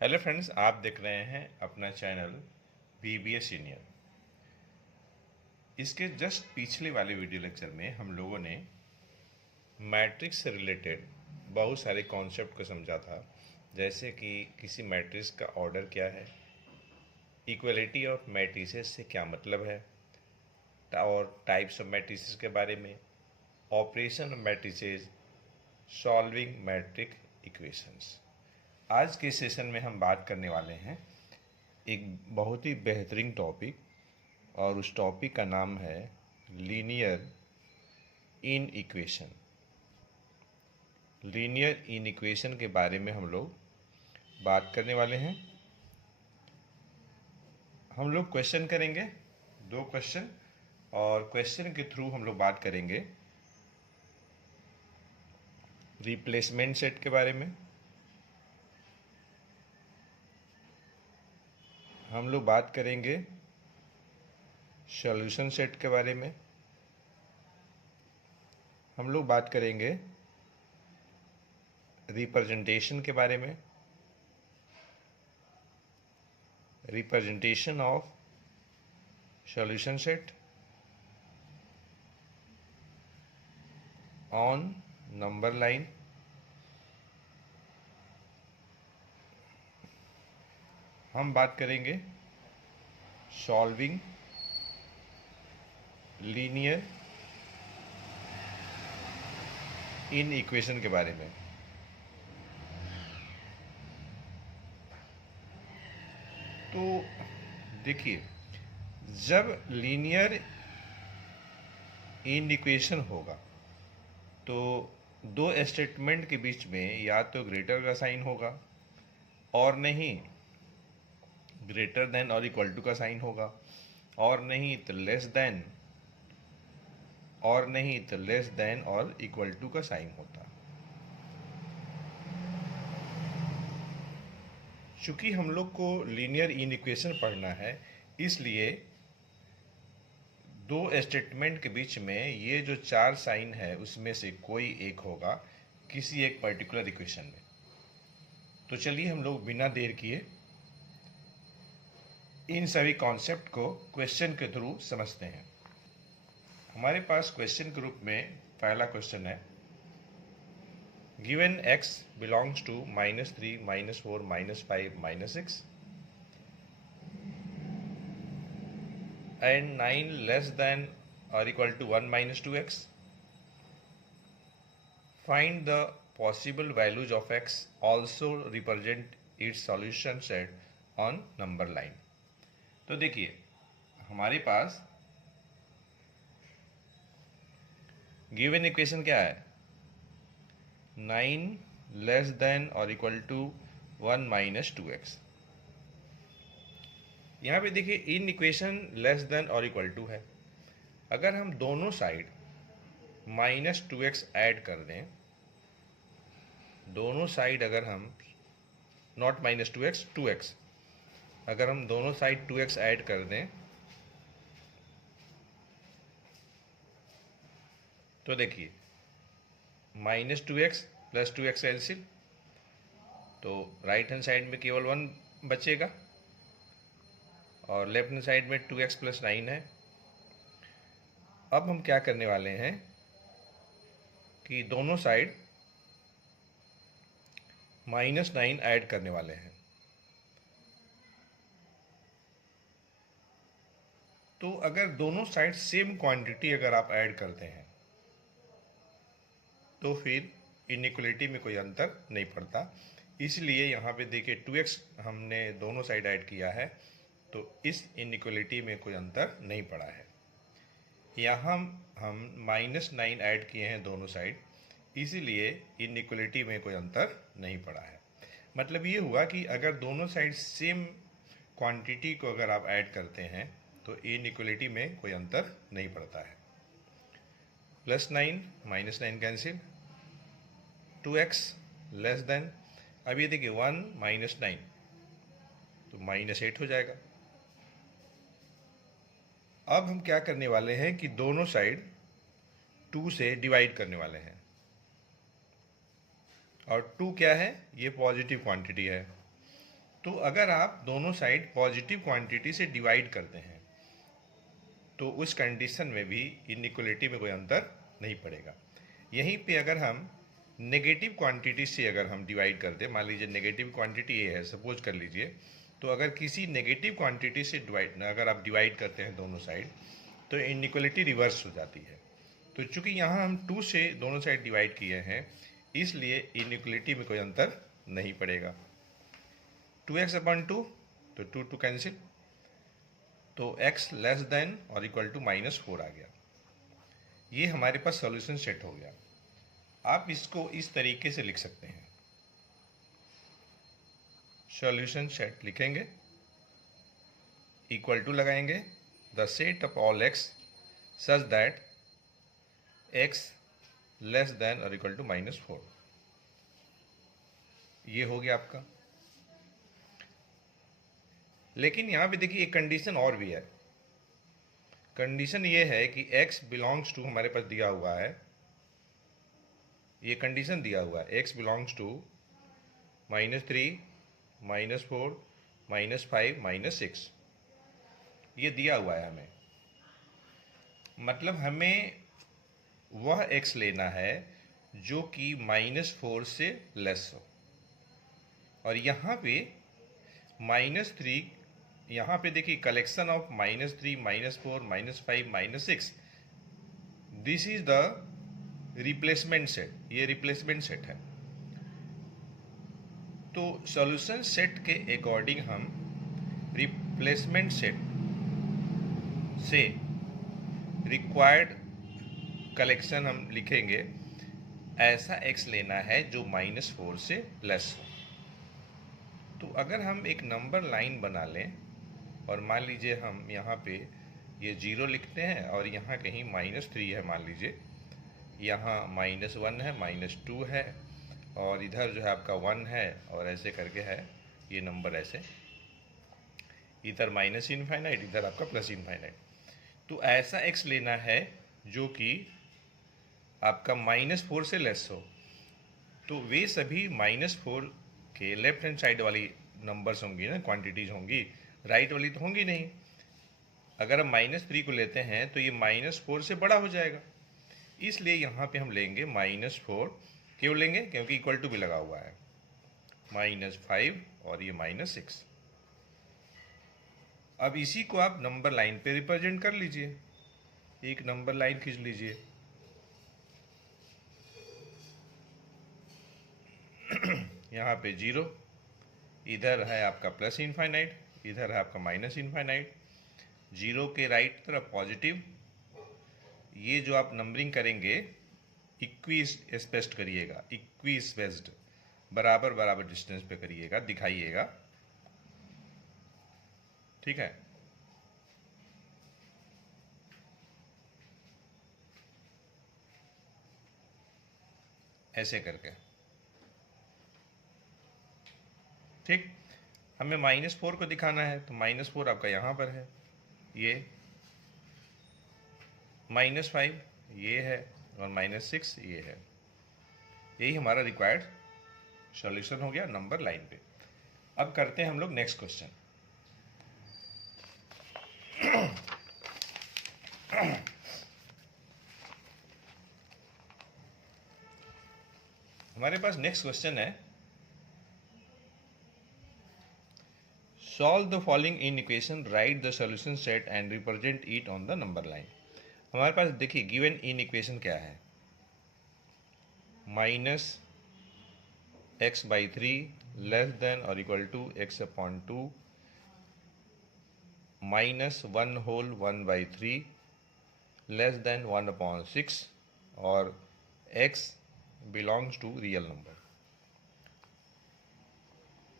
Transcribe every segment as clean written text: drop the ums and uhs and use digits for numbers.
Hello friends, आप देख रहे हैं अपना चैनल BBA सीनियर। इसके जस्ट पिछले वाले वीडियो लेक्चर में हम लोगों ने मैट्रिक्स से रिलेटेड बहुत सारे कॉन्सेप्ट को समझा था, जैसे कि किसी मैट्रिक्स का ऑर्डर क्या है, इक्वलिटी ऑफ मैट्रिसेस से क्या मतलब है, और टाइप्स ऑफ मैट्रिसेस के बारे में, operation of matrices, solving matrix equations. आज के सेशन में हम बात करने वाले हैं एक बहुत ही बेहतरीन टॉपिक, और उस टॉपिक का नाम है linear in equation. Linear in equation के बारे में हम लोग बात करने वाले हैं। हम लोग क्वेश्चन करेंगे, 2 क्वेश्चन, और क्वेश्चन के थ्रू हम लोग बात करेंगे रिप्लेसमेंट सेट के बारे में। हम लोग बात करेंगे सॉल्यूशन सेट के बारे में। हम लोग बात करेंगे रिप्रेजेंटेशन के बारे में, representation of solution set on number line. हम बात करेंगे सॉल्विंग लीनियर इन इक्वेशन के बारे में। तो देखिए, जब लीनियर इन इक्वेशन होगा तो 2 स्टेटमेंट के बीच में या तो ग्रेटर का साइन होगा, और नहीं ग्रेटर देन और इक्वल टू का साइन होगा, और नहीं तो लेस देन, और नहीं तो लेस देन और इक्वल टू का साइन होता। चूंकि हम लोग को लीनियर इन इक्वेशन पढ़ना है, इसलिए 2 स्टेटमेंट के बीच में ये जो 4 साइन है उसमें से कोई एक होगा किसी एक पर्टिकुलर इक्वेशन में। तो चलिए हम लोग बिना देर किए इन सभी कॉन्सेप्ट को क्वेश्चन के थ्रू समझते हैं। हमारे पास क्वेश्चन के रूप में पहला क्वेश्चन है, given x belongs to -3, -4, -5, -6 and 9 less than or equal to 1 minus 2x. Find the possible values of x, also represent its solution set on number line. तो देखिए, हमारे पास गिवन इक्वेशन क्या है, 9 लेस देन और equal to 1 minus 2x। यहाँ पे देखिए in equation less than और इक्वल टू है। अगर हम दोनों साइड -2x ऐड कर दें, दोनों साइड अगर हम नॉट -2x 2x, अगर हम दोनों साइड 2x ऐड कर दें तो देखिए -2x प्लस 2x कैंसिल, तो राइट हैंड साइड में केवल 1 बचेगा, और लेफ्ट हैंड साइड में 2x प्लस 9 है। अब हम क्या करने वाले हैं कि दोनों साइड -9 ऐड करने वाले हैं। तो अगर दोनों साइड सेम क्वांटिटी अगर आप ऐड करते हैं तो फिर इनइक्वलिटी में कोई अंतर नहीं पड़ता। इसलिए यहाँ पे देखिए 2x हमने दोनों साइड ऐड किया है, तो इस इनइक्वलिटी में कोई अंतर नहीं पड़ा है। यहाँ हम -9 ऐड किए हैं दोनों साइड, इसीलिए इनइक्वलिटी में कोई अंतर नहीं पड़ा है। मतलब ये हुआ कि अगर दोनों साइड सेम क्वांटिटी को अगर आप ऐड करते हैं तो इनइक्वलिटी में कोई अंतर नहीं पड़ता है। +9 -9 कैंसिल, 2x लेस देन, अब ये देखिए 1 - 9 तो -8 हो जाएगा। अब हम क्या करने वाले हैं कि दोनों साइड 2 से डिवाइड करने वाले हैं, और 2 क्या है, ये पॉजिटिव क्वांटिटी है, तो अगर आप दोनों साइड पॉजिटिव क्वांटिटी से डिवाइड करते हैं तो उस कंडीशन में भी इनइक्वलिटी में कोई अंतर नहीं पड़ेगा। यहीं पे अगर हम नेगेटिव क्वांटिटी से अगर हम डिवाइड करते हैं, मान लीजिए नेगेटिव क्वांटिटी ये है, सपोज कर लीजिए, तो अगर किसी नेगेटिव क्वांटिटी से अगर आप डिवाइड करते हैं दोनों साइड तो इनइक्वलिटी रिवर्स हो जाती है। तो चूंकि यहाँ हम 2 से दोनों साइड डिवाइड किए हैं इसलिए इनइक्वलिटी में कोई अंतर नहीं पड़ेगा। 2x/2 तो 2 कैंसिल, तो x लेस देन और इक्वल टू -4 आ गया। ये हमारे पास सॉल्यूशन सेट हो गया। आप इसको इस तरीके से लिख सकते हैं, सॉल्यूशन सेट लिखेंगे, इक्वल टू लगाएंगे the set of all x such that x less than और इक्वल टू -4। ये हो गया आपका। लेकिन यहाँ पे देखिए एक कंडीशन और भी है। कंडीशन ये है कि x बिलोंग्स टू, हमारे पास दिया हुआ है, ये कंडीशन दिया हुआ है, x बिलोंग्स टू -3, -4, -5, -6, ये दिया हुआ है हमें। मतलब हमें वह x लेना है जो कि -4 से लेस हो, और यहाँ पे -3, यहाँ पे देखिए collection of -3, -4, -5, -6, this is the replacement set, ये रिप्लेसमेंट सेट है। तो सॉल्यूशन सेट के अकॉर्डिंग हम रिप्लेसमेंट सेट से रिक्वायर्ड कलेक्शन हम लिखेंगे, ऐसा x लेना है जो -4 से लेस हो। तो अगर हम एक नंबर लाइन बना लें और मान लीजिए हम यहाँ पे ये 0 लिखते हैं और यहाँ कहीं -3 है, मान लीजिए यहाँ -1 है, -2 है, और इधर जो है आपका 1 है, और ऐसे करके है ये नंबर, ऐसे इधर -इनफाइनाइट, इधर आपका +इनफाइनाइट। तो ऐसा x लेना है जो कि आपका -4 से लेस हो। तो वे सभी -4 के लेफ्ट हैंड साइड वाली नंबर्स होंगी ना, क्वांटिटीज होंगी, राइट वाली तो होंगी नहीं। अगर हम -3 को लेते हैं तो ये -4 से बड़ा हो जाएगा, इसलिए यहाँ पे हम लेंगे -4। क्यों लेंगे? क्योंकि इक्वल टू भी लगा हुआ है, -5 और ये -6। अब इसी को आप नंबर लाइन पे रिप्रेजेंट कर लीजिए, एक नंबर लाइन खींच लीजिए। यहाँ पे 0, इधर है आपका +इनफाइनाइट, इधर है आपका -इनफाइनाइट। 0 के राइट तरफ पॉजिटिव। ये जो आप नंबरिंग करेंगे इक्वी स्पेस्ड करिएगा, इक्वी स्पेस्ड, बराबर बराबर डिस्टेंस पे करिएगा, दिखाइएगा, ठीक है। ऐसे करके, ठीक। हमें -4 को दिखाना है तो -4 आपका यहाँ पर है, ये -5 ये है, और -6 ये है। यही हमारा रिक्वायर्ड सॉल्यूशन हो गया नंबर लाइन पे। अब करते हैं हम लोग नेक्स्ट क्वेश्चन। हमारे पास नेक्स्ट क्वेश्चन है, solve the following inequation, write the solution set and represent it on the number line. हमारे पास देखिए गिवन इन इक्वेशन क्या है, -x/3 लेस देन और equal to x/2, -1 whole 1/3 less than 1/6, और x belongs to real number.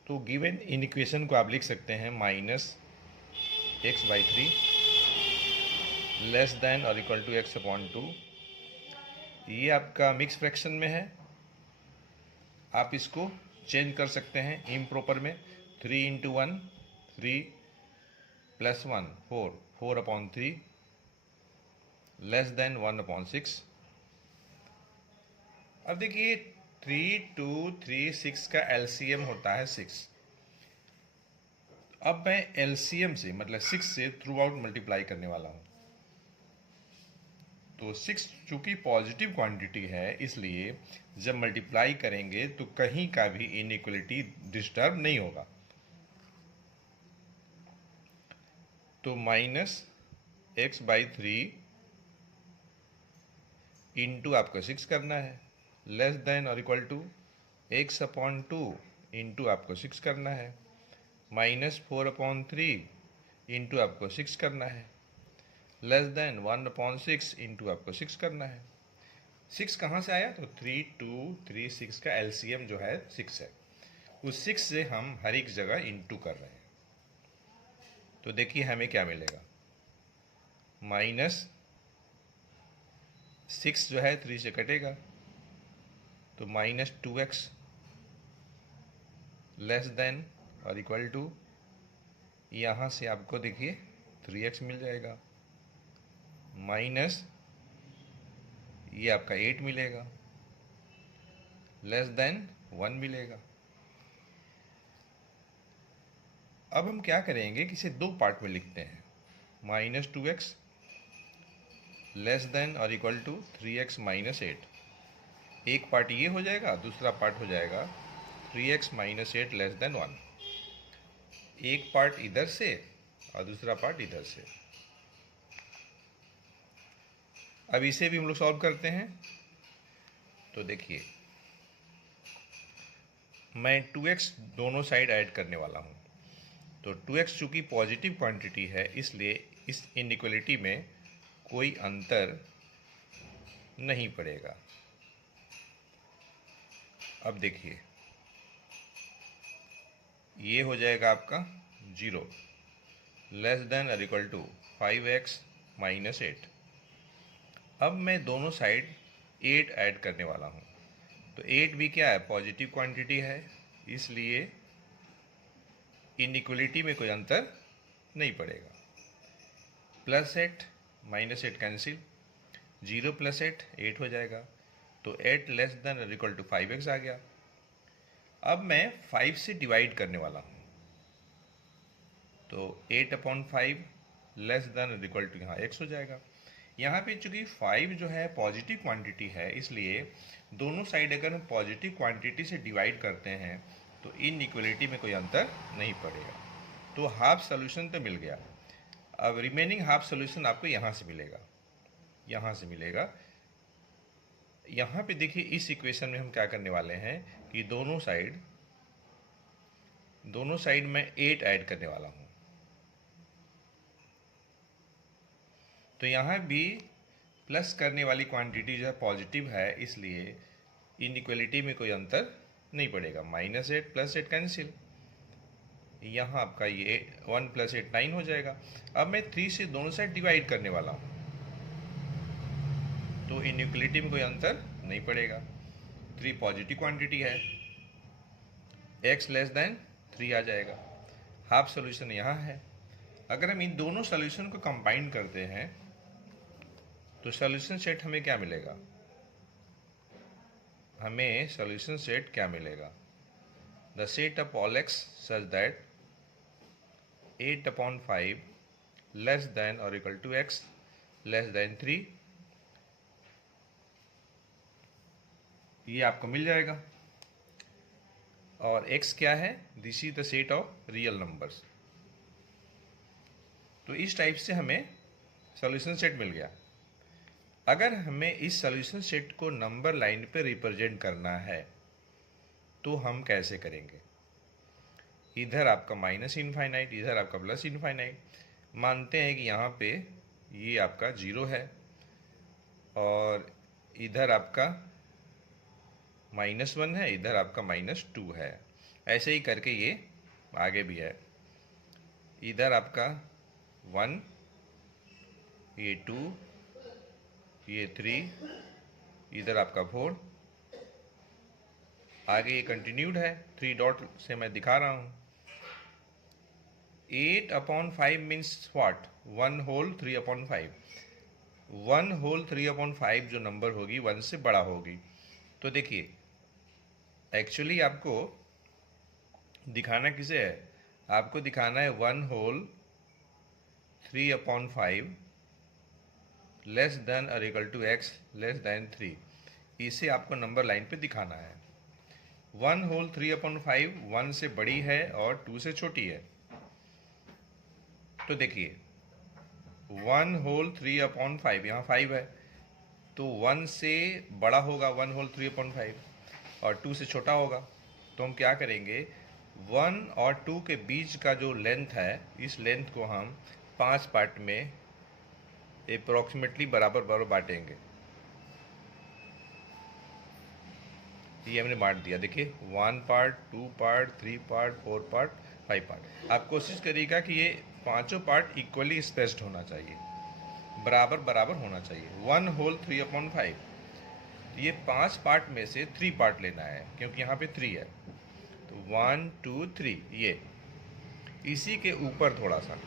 तो given inequation को आप लिख सकते हैं -x/3 लेस देन और इक्वल टू x/2। ये आपका मिक्स फ्रैक्शन में है, आप इसको चेंज कर सकते हैं इम्प्रॉपर में। 3 × 1 3 + 1 4, 4/3 लेस देन 1/6। अब देखिए 3 2 3 6 का LCM होता है 6। अब मैं एलसीएम से मतलब 6 से थ्रू आउट मल्टीप्लाई करने वाला हूँ। तो 6 चूंकि पॉजिटिव क्वांटिटी है, इसलिए जब मल्टीप्लाई करेंगे तो कहीं का भी इनइक्वलिटी डिस्टर्ब नहीं होगा। तो -x/3 इंटू आपको 6 करना है, लेस देन और इक्वल टू x/2 इंटू आपको 6 करना है, -4/3 इंटू आपको 6 करना है, लेस देन 1/6 इंटू आपको 6 करना है। 6 कहाँ से आया? तो 3, 2, 3, 6 का एलसीएम जो है 6 है। उस 6 से हम हर एक जगह इंटू कर रहे हैं। तो देखिए हमें क्या मिलेगा, -6 जो है 3 से कटेगा, तो -2x लेस देन और इक्वल टू, यहाँ से आपको देखिए 3x मिल जाएगा, माइनस ये आपका 8 मिलेगा, लेस देन 1 मिलेगा। अब हम क्या करेंगे कि इसे दो पार्ट में लिखते हैं, -2x लेस देन और इक्वल टू 3x - 8। एक पार्ट ये हो जाएगा, दूसरा पार्ट हो जाएगा 3x - 8 लेस देन 1। एक पार्ट इधर से और दूसरा पार्ट इधर से। अब इसे भी हम लोग सॉल्व करते हैं। तो देखिए मैं 2x दोनों साइड ऐड करने वाला हूँ। तो 2x चूँकि पॉजिटिव क्वांटिटी है, इसलिए इस इनइक्वलिटी में कोई अंतर नहीं पड़ेगा। अब देखिए ये हो जाएगा आपका 0 लेस देन और इक्वल टू 5x - 8। अब मैं दोनों साइड 8 ऐड करने वाला हूँ। तो 8 भी क्या है? पॉजिटिव क्वांटिटी है, इसलिए इनइक्वलिटी में कोई अंतर नहीं पड़ेगा। +8 - 8 कैंसिल, 0 + 8 8 हो जाएगा। तो 8 लेस देन और इक्वल टू 5x आ गया। अब मैं 5 से डिवाइड करने वाला हूँ। तो 8/5 लेस देन और इक्वल टू यहाँ x हो जाएगा। यहाँ पे चूंकि 5 जो है पॉजिटिव क्वांटिटी है, इसलिए दोनों साइड अगर हम पॉजिटिव क्वांटिटी से डिवाइड करते हैं तो इनइक्वलिटी में कोई अंतर नहीं पड़ेगा। तो हाफ सोल्यूशन तो मिल गया। अब रिमेनिंग हाफ सोल्यूशन आपको यहाँ से मिलेगा, यहाँ से मिलेगा। यहाँ पे देखिए इस इक्वेशन में हम क्या करने वाले हैं कि दोनों साइड में 8 ऐड करने वाला हूँ। तो यहाँ भी प्लस करने वाली क्वांटिटी जो है पॉजिटिव है, इसलिए इनइक्वलिटी में कोई अंतर नहीं पड़ेगा। -8 + 8 कैंसिल, यहाँ आपका ये 1 + 8 9 हो जाएगा। अब मैं 3 से दोनों साइड डिवाइड करने वाला हूँ, तो इनइक्वलिटी में कोई अंतर नहीं पड़ेगा। 3 पॉजिटिव क्वांटिटी है, x लेस देन 3 आ जाएगा। हाफ सोल्यूशन यहाँ है। अगर हम इन दोनों सोल्यूशन को कंबाइन करते हैं तो सोल्यूशन सेट हमें क्या मिलेगा? हमें सोल्यूशन सेट क्या मिलेगा? The set of all x such that 8/5 less than और equal to x less than 3, ये आपको मिल जाएगा। और x क्या है? This is the set of real numbers. तो इस टाइप से हमें सॉल्यूशन सेट मिल गया। अगर हमें इस सॉल्यूशन सेट को नंबर लाइन पे रिप्रेजेंट करना है तो हम कैसे करेंगे? इधर आपका -∞, इधर आपका +∞। मानते हैं कि यहाँ पे ये आपका 0 है और इधर आपका -1 है, इधर आपका -2 है। ऐसे ही करके ये आगे भी है। इधर आपका 1, ये 2, ये 3, इधर आपका 4, आगे ये कंटिन्यूड है। 3 डॉट से मैं दिखा रहा हूँ। 8/5 मीन्स व्हाट? 1 होल 3/5। 1 होल 3/5 जो नंबर होगी 1 से बड़ा होगी। तो देखिए एक्चुअली आपको दिखाना किसे है? आपको दिखाना है 1/3/5 लेस देन और equal to x less than 3। इसे आपको नंबर लाइन पे दिखाना है। 1/3/5 1 से बड़ी है और 2 से छोटी है। तो देखिए 1/3/5 यहाँ 5 है, तो 1 से बड़ा होगा 1/3/5 और 2 से छोटा होगा। तो हम क्या करेंगे, 1 और 2 के बीच का जो लेंथ है, इस लेंथ को हम 5 पार्ट में अप्रॉक्सीमेटली बराबर बराबर बांटेंगे। ये हमने बांट दिया। देखिए 1 part, 2 part, 3 part, 4 part, 5 part. आप कोशिश करिएगा कि ये पांचों पार्ट इक्वली स्पेस्ड होना चाहिए, बराबर बराबर होना चाहिए। 1/3/5 ये 5 पार्ट में से 3 पार्ट लेना है, क्योंकि यहाँ पे 3 है। तो 1 2 3 ये इसी के ऊपर थोड़ा सा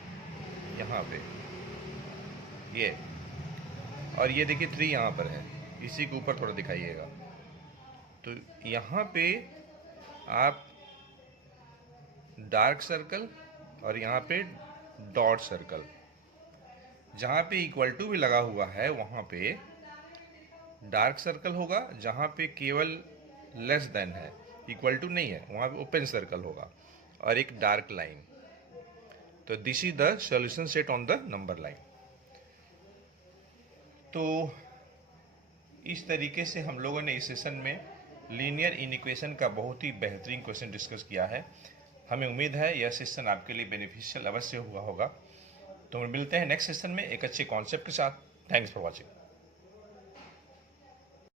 यहाँ पे ये, और ये देखिए 3 यहाँ पर है, इसी के ऊपर थोड़ा दिखाइएगा। तो यहाँ पे आप डार्क सर्कल और यहाँ पे डॉट सर्कल, जहाँ पे इक्वल टू भी लगा हुआ है वहाँ पे डार्क सर्कल होगा, जहाँ पे केवल लेस देन है, इक्वल टू नहीं है, वहाँ पे ओपन सर्कल होगा और एक डार्क लाइन। तो this is the solution set on the number line. तो इस तरीके से हम लोगों ने इस सेशन में लीनियर इनइक्वेशन का बहुत ही बेहतरीन क्वेश्चन डिस्कस किया है। हमें उम्मीद है यह सेशन आपके लिए बेनिफिशियल अवश्य हुआ होगा। तो मिलते हैं नेक्स्ट सेशन में एक अच्छे कॉन्सेप्ट के साथ। Thanks for watching.